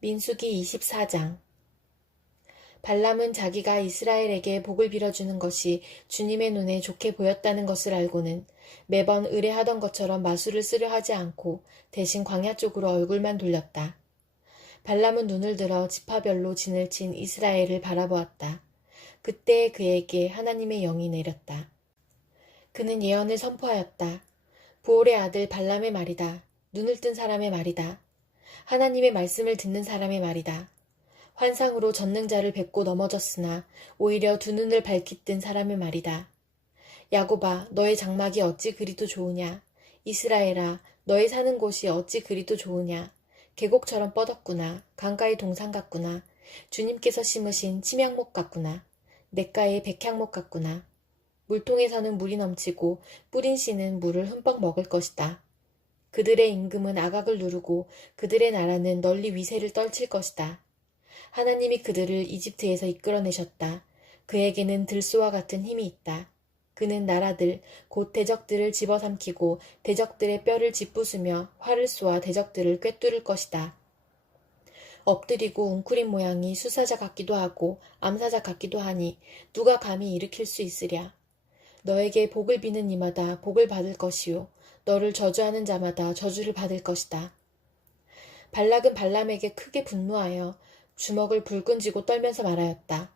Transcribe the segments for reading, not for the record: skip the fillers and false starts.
민수기 24장. 발람은 자기가 이스라엘에게 복을 빌어주는 것이 주님의 눈에 좋게 보였다는 것을 알고는 매번 의뢰하던 것처럼 마술을 쓰려 하지 않고 대신 광야 쪽으로 얼굴만 돌렸다. 발람은 눈을 들어 지파별로 진을 친 이스라엘을 바라보았다. 그때 그에게 하나님의 영이 내렸다. 그는 예언을 선포하였다. 부올의 아들 발람의 말이다. 눈을 뜬 사람의 말이다. 하나님의 말씀을 듣는 사람의 말이다. 환상으로 전능자를 뵙고 넘어졌으나 오히려 두 눈을 밝히 뜬 사람의 말이다. 야곱아, 너의 장막이 어찌 그리도 좋으냐. 이스라엘아, 너의 사는 곳이 어찌 그리도 좋으냐. 계곡처럼 뻗었구나. 강가의 동산 같구나. 주님께서 심으신 침향목 같구나. 냇가의 백향목 같구나. 물통에서는 물이 넘치고 뿌린 씨는 물을 흠뻑 먹을 것이다. 그들의 임금은 아각을 누르고 그들의 나라는 널리 위세를 떨칠 것이다. 하나님이 그들을 이집트에서 이끌어내셨다. 그에게는 들소와 같은 힘이 있다. 그는 나라들, 곧 대적들을 집어삼키고 대적들의 뼈를 짓부수며 활을 쏘아 대적들을 꿰뚫을 것이다. 엎드리고 웅크린 모양이 수사자 같기도 하고 암사자 같기도 하니 누가 감히 일으킬 수 있으랴. 너에게 복을 비는 이마다 복을 받을 것이요 너를 저주하는 자마다 저주를 받을 것이다. 발락은 발람에게 크게 분노하여 주먹을 불끈 쥐고 떨면서 말하였다.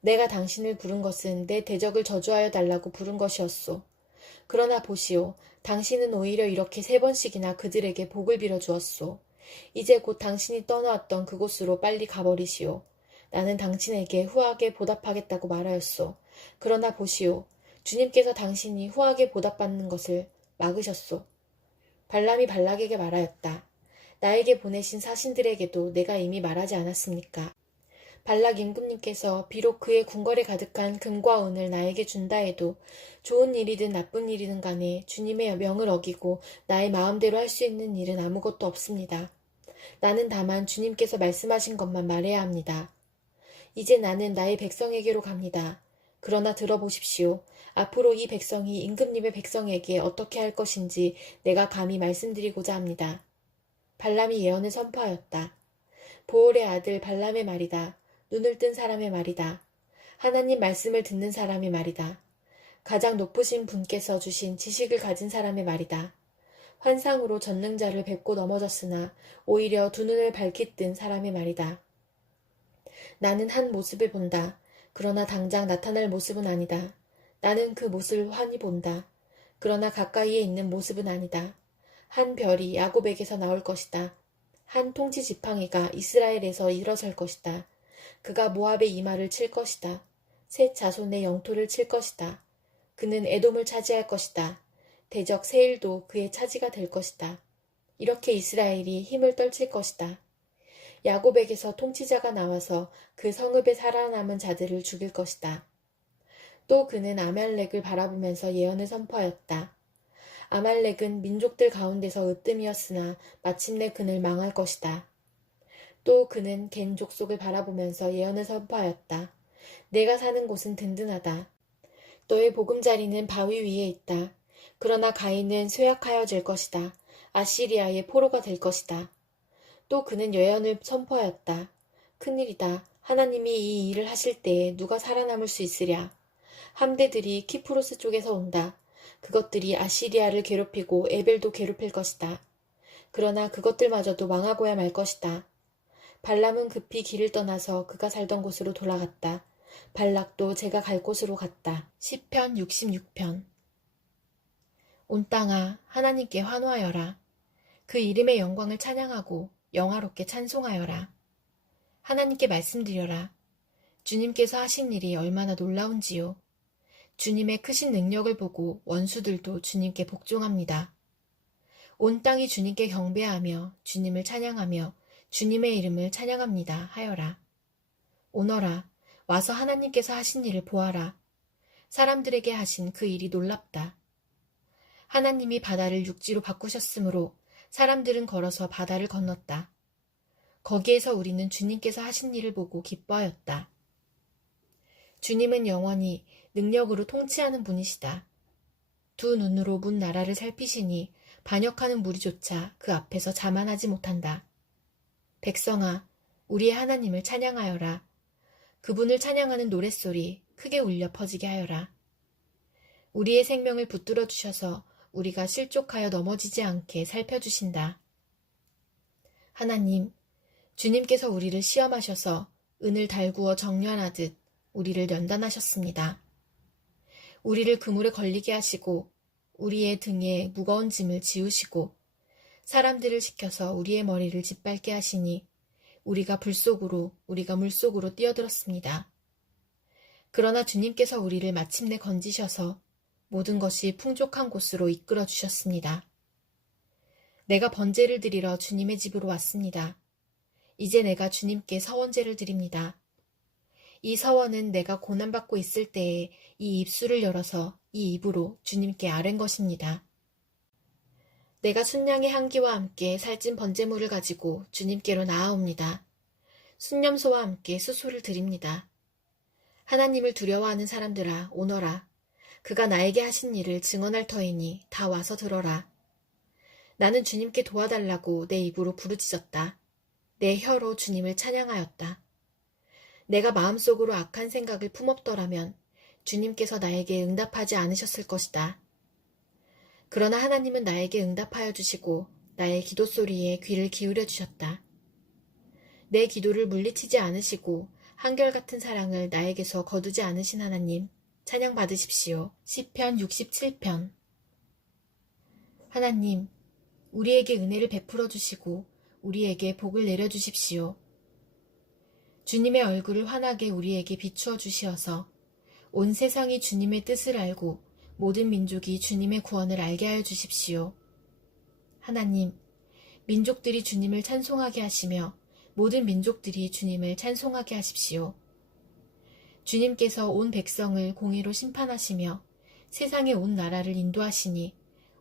내가 당신을 부른 것은 내 대적을 저주하여 달라고 부른 것이었소. 그러나 보시오. 당신은 오히려 이렇게 3번씩이나 그들에게 복을 빌어주었소. 이제 곧 당신이 떠나왔던 그곳으로 빨리 가버리시오. 나는 당신에게 후하게 보답하겠다고 말하였소. 그러나 보시오. 주님께서 당신이 후하게 보답받는 것을 막으셨소. 발람이 발락에게 말하였다. 나에게 보내신 사신들에게도 내가 이미 말하지 않았습니까? 발락 임금님께서 비록 그의 궁궐에 가득한 금과 은을 나에게 준다 해도 좋은 일이든 나쁜 일이든 간에 주님의 명을 어기고 나의 마음대로 할 수 있는 일은 아무것도 없습니다. 나는 다만 주님께서 말씀하신 것만 말해야 합니다. 이제 나는 나의 백성에게로 갑니다. 그러나 들어보십시오. 앞으로 이 백성이 임금님의 백성에게 어떻게 할 것인지 내가 감히 말씀드리고자 합니다. 발람이 예언을 선포하였다. 보올의 아들 발람의 말이다. 눈을 뜬 사람의 말이다. 하나님 말씀을 듣는 사람의 말이다. 가장 높으신 분께서 주신 지식을 가진 사람의 말이다. 환상으로 전능자를 뵙고 넘어졌으나 오히려 두 눈을 밝히 뜬 사람의 말이다. 나는 한 모습을 본다. 그러나 당장 나타날 모습은 아니다. 나는 그 모습을 환히 본다. 그러나 가까이에 있는 모습은 아니다. 한 별이 야곱에게서 나올 것이다. 한 통치 지팡이가 이스라엘에서 일어설 것이다. 그가 모압의 이마를 칠 것이다. 셋 자손의 영토를 칠 것이다. 그는 에돔을 차지할 것이다. 대적 세일도 그의 차지가 될 것이다. 이렇게 이스라엘이 힘을 떨칠 것이다. 야곱에게서 통치자가 나와서 그 성읍에 살아남은 자들을 죽일 것이다. 또 그는 아말렉을 바라보면서 예언을 선포하였다. 아말렉은 민족들 가운데서 으뜸이었으나 마침내 그를 망할 것이다. 또 그는 겐 족속을 바라보면서 예언을 선포하였다. 내가 사는 곳은 든든하다. 너의 보금자리는 바위 위에 있다. 그러나 가인은 쇠약하여질 것이다. 아시리아의 포로가 될 것이다. 또 그는 예언을 선포하였다. 큰일이다. 하나님이 이 일을 하실 때에 누가 살아남을 수 있으랴. 함대들이 키프로스 쪽에서 온다. 그것들이 아시리아를 괴롭히고 에벨도 괴롭힐 것이다. 그러나 그것들마저도 망하고야 말 것이다. 발람은 급히 길을 떠나서 그가 살던 곳으로 돌아갔다. 발락도 제가 갈 곳으로 갔다. 시편 66편. 온 땅아 하나님께 환호하여라. 그 이름의 영광을 찬양하고 영화롭게 찬송하여라. 하나님께 말씀드려라. 주님께서 하신 일이 얼마나 놀라운지요. 주님의 크신 능력을 보고 원수들도 주님께 복종합니다. 온 땅이 주님께 경배하며 주님을 찬양하며 주님의 이름을 찬양합니다 하여라. 오너라 와서 하나님께서 하신 일을 보아라. 사람들에게 하신 그 일이 놀랍다. 하나님이 바다를 육지로 바꾸셨으므로 사람들은 걸어서 바다를 건넜다. 거기에서 우리는 주님께서 하신 일을 보고 기뻐하였다. 주님은 영원히 능력으로 통치하는 분이시다. 두 눈으로 문 나라를 살피시니 반역하는 무리조차 그 앞에서 자만하지 못한다. 백성아, 우리의 하나님을 찬양하여라. 그분을 찬양하는 노랫소리 크게 울려 퍼지게 하여라. 우리의 생명을 붙들어 주셔서 우리가 실족하여 넘어지지 않게 살펴주신다. 하나님, 주님께서 우리를 시험하셔서 은을 달구어 정련하듯 우리를 연단하셨습니다. 우리를 그물에 걸리게 하시고 우리의 등에 무거운 짐을 지우시고 사람들을 시켜서 우리의 머리를 짓밟게 하시니 우리가 우리가 물속으로 뛰어들었습니다. 그러나 주님께서 우리를 마침내 건지셔서 모든 것이 풍족한 곳으로 이끌어 주셨습니다. 내가 번제를 드리러 주님의 집으로 왔습니다. 이제 내가 주님께 서원제를 드립니다. 이 서원은 내가 고난받고 있을 때에 이 입술을 열어서 이 입으로 주님께 아뢰는 것입니다. 내가 순양의 향기와 함께 살찐 번제물을 가지고 주님께로 나아옵니다. 순념소와 함께 수소를 드립니다. 하나님을 두려워하는 사람들아, 오너라. 그가 나에게 하신 일을 증언할 터이니 다 와서 들어라. 나는 주님께 도와달라고 내 입으로 부르짖었다. 내 혀로 주님을 찬양하였다. 내가 마음속으로 악한 생각을 품었더라면 주님께서 나에게 응답하지 않으셨을 것이다. 그러나 하나님은 나에게 응답하여 주시고 나의 기도 소리에 귀를 기울여 주셨다. 내 기도를 물리치지 않으시고 한결같은 사랑을 나에게서 거두지 않으신 하나님, 찬양 받으십시오. 시편 67편. 하나님, 우리에게 은혜를 베풀어 주시고 우리에게 복을 내려 주십시오. 주님의 얼굴을 환하게 우리에게 비추어 주시어서 온 세상이 주님의 뜻을 알고 모든 민족이 주님의 구원을 알게 하여 주십시오. 하나님, 민족들이 주님을 찬송하게 하시며 모든 민족들이 주님을 찬송하게 하십시오. 주님께서 온 백성을 공의로 심판하시며 세상의 온 나라를 인도하시니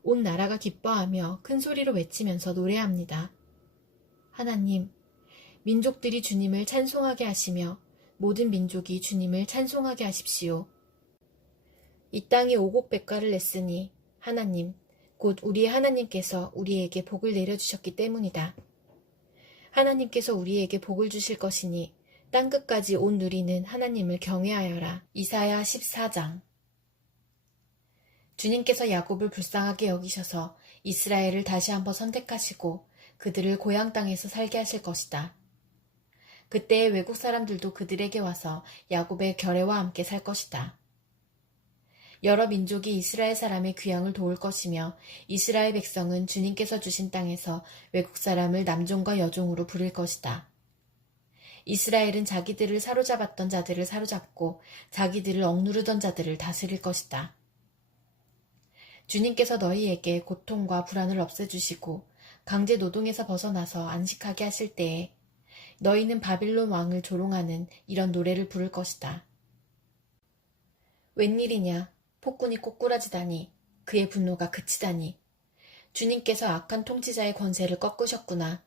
온 나라가 기뻐하며 큰 소리로 외치면서 노래합니다. 하나님, 민족들이 주님을 찬송하게 하시며 모든 민족이 주님을 찬송하게 하십시오. 이 땅이 오곡백과를 냈으니 하나님, 곧 우리의 하나님께서 우리에게 복을 내려주셨기 때문이다. 하나님께서 우리에게 복을 주실 것이니 땅끝까지 온 누리는 하나님을 경외하여라. 이사야 14장. 주님께서 야곱을 불쌍하게 여기셔서 이스라엘을 다시 한번 선택하시고 그들을 고향 땅에서 살게 하실 것이다. 그때의 외국 사람들도 그들에게 와서 야곱의 결례와 함께 살 것이다. 여러 민족이 이스라엘 사람의 귀향을 도울 것이며 이스라엘 백성은 주님께서 주신 땅에서 외국 사람을 남종과 여종으로 부릴 것이다. 이스라엘은 자기들을 사로잡았던 자들을 사로잡고 자기들을 억누르던 자들을 다스릴 것이다. 주님께서 너희에게 고통과 불안을 없애주시고 강제 노동에서 벗어나서 안식하게 하실 때에 너희는 바빌론 왕을 조롱하는 이런 노래를 부를 것이다. 웬일이냐? 폭군이 꼬꾸라지다니, 그의 분노가 그치다니. 주님께서 악한 통치자의 권세를 꺾으셨구나.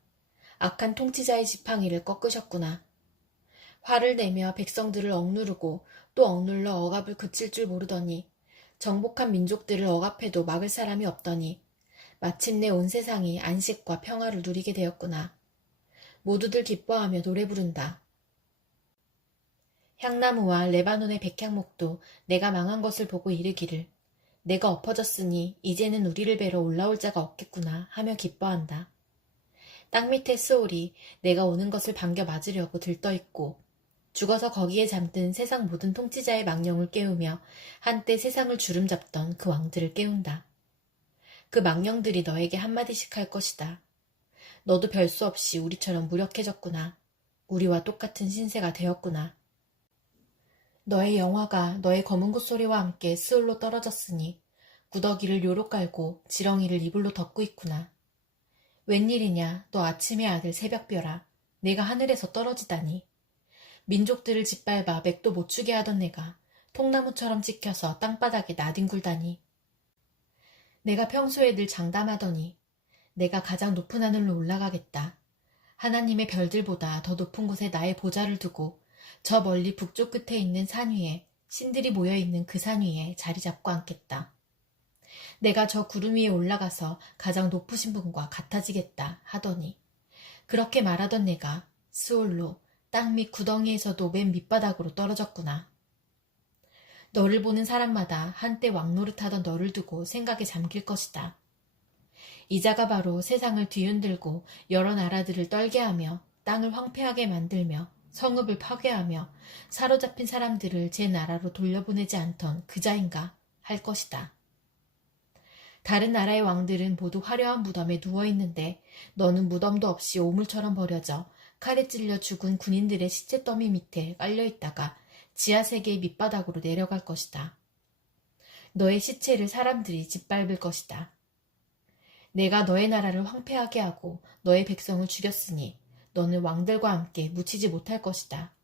악한 통치자의 지팡이를 꺾으셨구나. 화를 내며 백성들을 억누르고 또 억눌러 억압을 그칠 줄 모르더니 정복한 민족들을 억압해도 막을 사람이 없더니 마침내 온 세상이 안식과 평화를 누리게 되었구나. 모두들 기뻐하며 노래 부른다. 향나무와 레바논의 백향목도 내가 망한 것을 보고 이르기를 내가 엎어졌으니 이제는 우리를 뵈러 올라올 자가 없겠구나 하며 기뻐한다. 땅 밑에 스올이 내가 오는 것을 반겨 맞으려고 들떠있고 죽어서 거기에 잠든 세상 모든 통치자의 망령을 깨우며 한때 세상을 주름잡던 그 왕들을 깨운다. 그 망령들이 너에게 한마디씩 할 것이다. 너도 별 수 없이 우리처럼 무력해졌구나. 우리와 똑같은 신세가 되었구나. 너의 영화가 너의 검은 콧소리와 함께 스올로 떨어졌으니 구더기를 요로 깔고 지렁이를 이불로 덮고 있구나. 웬일이냐 너 아침의 아들 새벽별아. 내가 하늘에서 떨어지다니. 민족들을 짓밟아 맥도 못 추게 하던 내가 통나무처럼 찍혀서 땅바닥에 나뒹굴다니. 내가 평소에 늘 장담하더니 내가 가장 높은 하늘로 올라가겠다. 하나님의 별들보다 더 높은 곳에 나의 보좌를 두고 저 멀리 북쪽 끝에 있는 산 위에 신들이 모여있는 그 산 위에 자리 잡고 앉겠다. 내가 저 구름 위에 올라가서 가장 높으신 분과 같아지겠다 하더니 그렇게 말하던 내가 스올로 땅 밑 구덩이에서도 맨 밑바닥으로 떨어졌구나. 너를 보는 사람마다 한때 왕노릇하던 너를 두고 생각에 잠길 것이다. 이자가 바로 세상을 뒤흔들고 여러 나라들을 떨게 하며 땅을 황폐하게 만들며 성읍을 파괴하며 사로잡힌 사람들을 제 나라로 돌려보내지 않던 그자인가 할 것이다. 다른 나라의 왕들은 모두 화려한 무덤에 누워있는데 너는 무덤도 없이 오물처럼 버려져 칼에 찔려 죽은 군인들의 시체 더미 밑에 깔려있다가 지하세계의 밑바닥으로 내려갈 것이다. 너의 시체를 사람들이 짓밟을 것이다. 내가 너의 나라를 황폐하게 하고 너의 백성을 죽였으니 너는 왕들과 함께 묻히지 못할 것이다.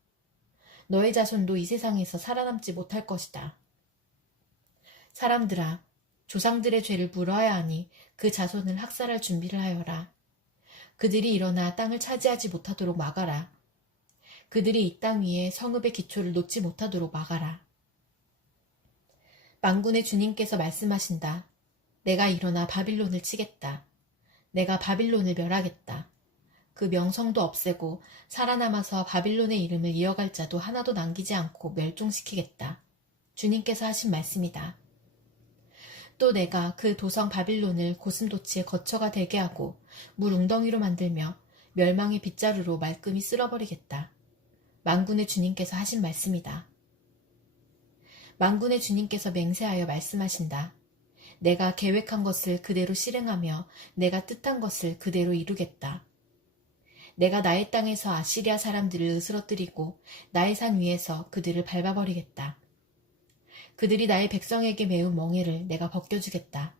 너의 자손도 이 세상에서 살아남지 못할 것이다. 사람들아, 조상들의 죄를 물어야 하니 그 자손을 학살할 준비를 하여라. 그들이 일어나 땅을 차지하지 못하도록 막아라. 그들이 이 땅 위에 성읍의 기초를 놓지 못하도록 막아라. 만군의 주님께서 말씀하신다. 내가 일어나 바빌론을 치겠다. 내가 바빌론을 멸하겠다. 그 명성도 없애고 살아남아서 바빌론의 이름을 이어갈 자도 하나도 남기지 않고 멸종시키겠다. 주님께서 하신 말씀이다. 또 내가 그 도성 바빌론을 고슴도치의 거처가 되게 하고 물 웅덩이로 만들며 멸망의 빗자루로 말끔히 쓸어버리겠다. 만군의 주님께서 하신 말씀이다. 만군의 주님께서 맹세하여 말씀하신다. 내가 계획한 것을 그대로 실행하며 내가 뜻한 것을 그대로 이루겠다. 내가 나의 땅에서 아시리아 사람들을 으스러뜨리고 나의 산 위에서 그들을 밟아버리겠다. 그들이 나의 백성에게 메운 멍에를 내가 벗겨주겠다.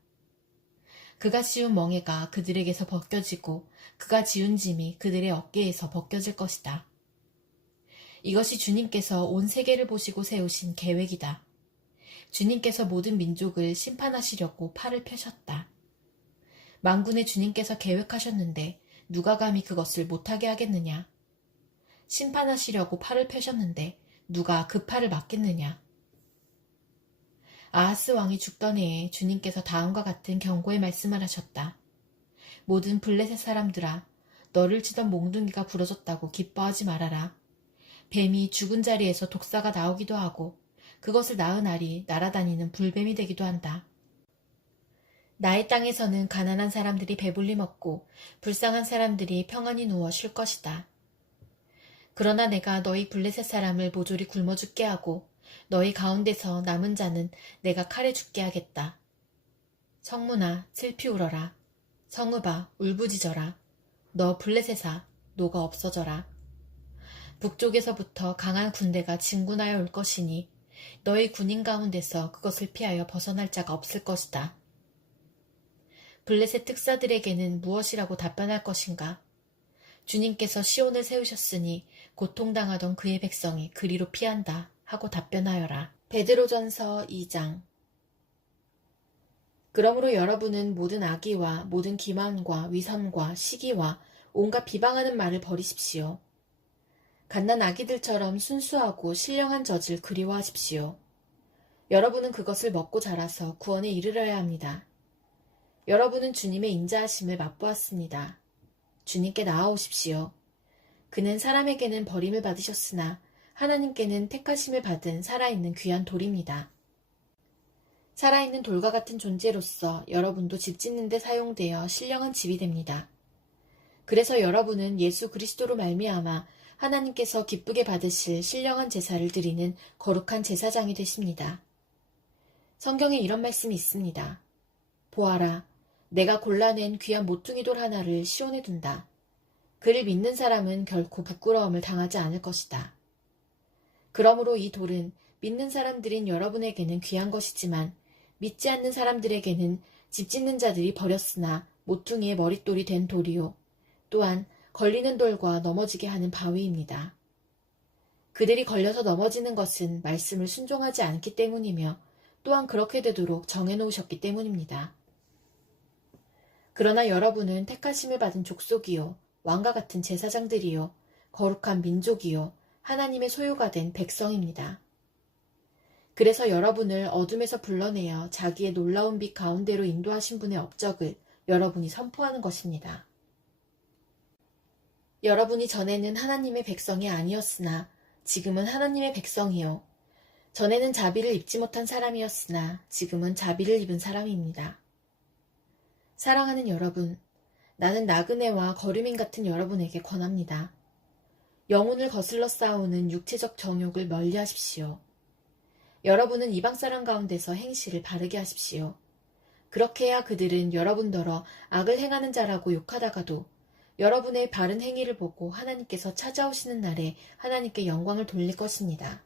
그가 씌운 멍에가 그들에게서 벗겨지고 그가 지운 짐이 그들의 어깨에서 벗겨질 것이다. 이것이 주님께서 온 세계를 보시고 세우신 계획이다. 주님께서 모든 민족을 심판하시려고 팔을 펴셨다. 만군의 주님께서 계획하셨는데 누가 감히 그것을 못하게 하겠느냐. 심판하시려고 팔을 펴셨는데 누가 그 팔을 막겠느냐. 아하스 왕이 죽던 해에 주님께서 다음과 같은 경고의 말씀을 하셨다. 모든 블레셋 사람들아, 너를 치던 몽둥이가 부러졌다고 기뻐하지 말아라. 뱀이 죽은 자리에서 독사가 나오기도 하고 그것을 낳은 알이 날아다니는 불뱀이 되기도 한다. 나의 땅에서는 가난한 사람들이 배불리 먹고 불쌍한 사람들이 평안히 누워 쉴 것이다. 그러나 내가 너희 블레셋 사람을 모조리 굶어 죽게 하고 너희 가운데서 남은 자는 내가 칼에 죽게 하겠다. 성문아, 슬피 울어라. 성읍아, 울부짖어라. 너 블레셋아, 노가 없어져라. 북쪽에서부터 강한 군대가 진군하여 올 것이니 너희 군인 가운데서 그것을 피하여 벗어날 자가 없을 것이다. 블레셋 특사들에게는 무엇이라고 답변할 것인가? 주님께서 시온을 세우셨으니 고통당하던 그의 백성이 그리로 피한다 하고 답변하여라. 베드로전서 2장. 그러므로 여러분은 모든 악의와 모든 기만과 위선과 시기와 온갖 비방하는 말을 버리십시오. 갓난 아기들처럼 순수하고 신령한 젖을 그리워하십시오. 여러분은 그것을 먹고 자라서 구원에 이르러야 합니다. 여러분은 주님의 인자하심을 맛보았습니다. 주님께 나아오십시오. 그는 사람에게는 버림을 받으셨으나 하나님께는 택하심을 받은 살아있는 귀한 돌입니다. 살아있는 돌과 같은 존재로서 여러분도 집 짓는 데 사용되어 신령한 집이 됩니다. 그래서 여러분은 예수 그리스도로 말미암아 하나님께서 기쁘게 받으실 신령한 제사를 드리는 거룩한 제사장이 되십니다. 성경에 이런 말씀이 있습니다. 보아라, 내가 골라낸 귀한 모퉁이 돌 하나를 시온에 둔다. 그를 믿는 사람은 결코 부끄러움을 당하지 않을 것이다. 그러므로 이 돌은 믿는 사람들인 여러분에게는 귀한 것이지만 믿지 않는 사람들에게는 집 짓는 자들이 버렸으나 모퉁이의 머릿돌이 된 돌이요. 또한 걸리는 돌과 넘어지게 하는 바위입니다. 그들이 걸려서 넘어지는 것은 말씀을 순종하지 않기 때문이며 또한 그렇게 되도록 정해놓으셨기 때문입니다. 그러나 여러분은 택하심을 받은 족속이요, 왕과 같은 제사장들이요, 거룩한 민족이요, 하나님의 소유가 된 백성입니다. 그래서 여러분을 어둠에서 불러내어 자기의 놀라운 빛 가운데로 인도하신 분의 업적을 여러분이 선포하는 것입니다. 여러분이 전에는 하나님의 백성이 아니었으나 지금은 하나님의 백성이요. 전에는 자비를 입지 못한 사람이었으나 지금은 자비를 입은 사람입니다. 사랑하는 여러분, 나는 나그네와 거류민 같은 여러분에게 권합니다. 영혼을 거슬러 싸우는 육체적 정욕을 멀리하십시오. 여러분은 이방 사람 가운데서 행실을 바르게 하십시오. 그렇게 해야 그들은 여러분더러 악을 행하는 자라고 욕하다가도 여러분의 바른 행위를 보고 하나님께서 찾아오시는 날에 하나님께 영광을 돌릴 것입니다.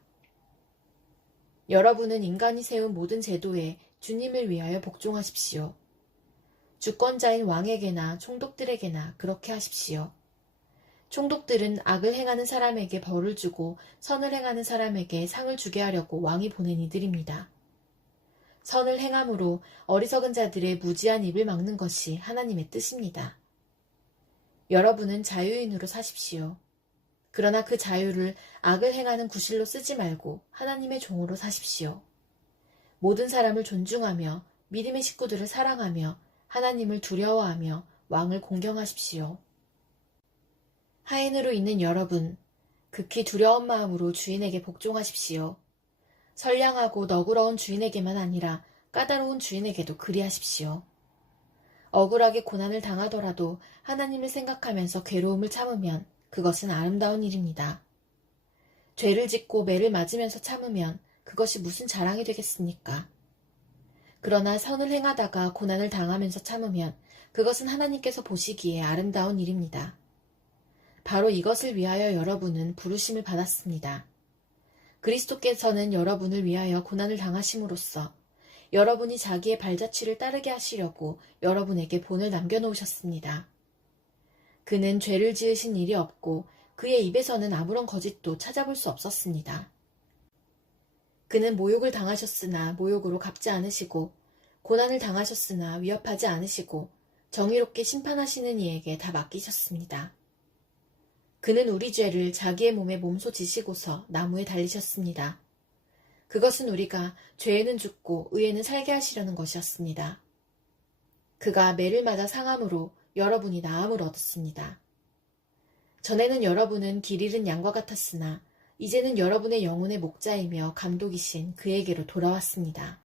여러분은 인간이 세운 모든 제도에 주님을 위하여 복종하십시오. 주권자인 왕에게나 총독들에게나 그렇게 하십시오. 총독들은 악을 행하는 사람에게 벌을 주고 선을 행하는 사람에게 상을 주게 하려고 왕이 보낸 이들입니다. 선을 행함으로 어리석은 자들의 무지한 입을 막는 것이 하나님의 뜻입니다. 여러분은 자유인으로 사십시오. 그러나 그 자유를 악을 행하는 구실로 쓰지 말고 하나님의 종으로 사십시오. 모든 사람을 존중하며 믿음의 식구들을 사랑하며 하나님을 두려워하며 왕을 공경하십시오. 하인으로 있는 여러분, 극히 두려운 마음으로 주인에게 복종하십시오. 선량하고 너그러운 주인에게만 아니라 까다로운 주인에게도 그리하십시오. 억울하게 고난을 당하더라도 하나님을 생각하면서 괴로움을 참으면 그것은 아름다운 일입니다. 죄를 짓고 매를 맞으면서 참으면 그것이 무슨 자랑이 되겠습니까? 그러나 선을 행하다가 고난을 당하면서 참으면 그것은 하나님께서 보시기에 아름다운 일입니다. 바로 이것을 위하여 여러분은 부르심을 받았습니다. 그리스도께서는 여러분을 위하여 고난을 당하심으로써 여러분이 자기의 발자취를 따르게 하시려고 여러분에게 본을 남겨놓으셨습니다. 그는 죄를 지으신 일이 없고 그의 입에서는 아무런 거짓도 찾아볼 수 없었습니다. 그는 모욕을 당하셨으나 모욕으로 갚지 않으시고 고난을 당하셨으나 위협하지 않으시고 정의롭게 심판하시는 이에게 다 맡기셨습니다. 그는 우리 죄를 자기의 몸에 몸소 지시고서 나무에 달리셨습니다. 그것은 우리가 죄에는 죽고 의에는 살게 하시려는 것이었습니다. 그가 매를 맞아 상함으로 여러분이 나음을 얻었습니다. 전에는 여러분은 길 잃은 양과 같았으나 이제는 여러분의 영혼의 목자이며 감독이신 그에게로 돌아왔습니다.